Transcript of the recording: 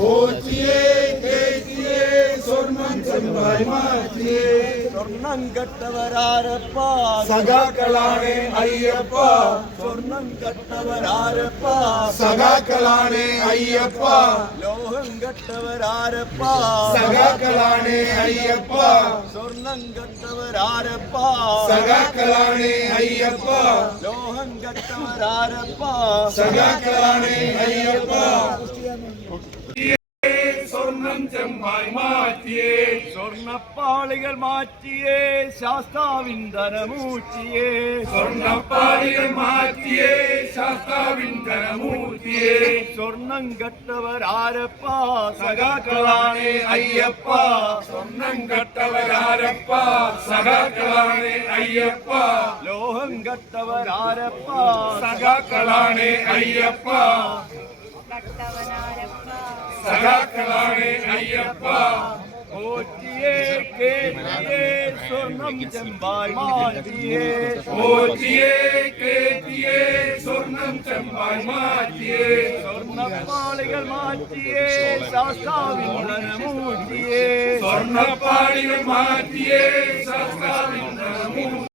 പോറ്റിയേ കേറ്റിയേ സ്വർണം ചെമ്പായി മാറ്റിയേ സ്വർണം കെട്ടവരാരപ്പ സഖാക്കളാണ് അയ്യപ്പ സ്വർണം കെട്ടവരാരപ്പ സഖാക്കളാണ് അയ്യപ്പ ലോഹം കെട്ടവരാരപ്പ സഖാക്കളാണ് അയ്യപ്പ സ്വർണം കെട്ടവരാരപ്പ സഖാക്കളാണ് അയ്യപ്പ ലോഹം കെട്ടവരാരപ്പ സഖാക്കളാണ് അയ്യപ്പ സ്വർണം ചെമ്പായി മാറ്റിയേ സ്വർണപ്പാളികൾ മാറ്റിയേ ശാസ്താവിൻ ധനമൂറ്റിയേ സ്വർണ്ണപ്പാളികൾ മാറ്റിയേ ശാസ്താവിൻ ധനമൂർത്തിയേ സ്വർണം കെട്ടവരാരപ്പ സഖാക്കളാണ് അയ്യപ്പ സ്വർണം കെട്ടവരാരപ്പ സഖാക്കളാണ് അയ്യപ്പ ലോഹം കെട്ടവരാരപ്പ സഖാക്കളാണ് അയ്യപ്പ സഖാക്കളാണ് അയ്യപ്പ പോറ്റിയേ കേറ്റിയേ സ്വർണം ചെമ്പായി മാറ്റിയേ പോറ്റിയേ കേറ്റിയേ സ്വർണം ചെമ്പായി മാറ്റിയേ സ്വർണപ്പാളികൾ മാറ്റിയേ ശാസ്താവിൻ ധനമൂറ്റിയേ സ്വർണ്ണപ്പാളികൾ മാറ്റിയേ ശാസ്താവിൻ ധനമൂർത്തിയേ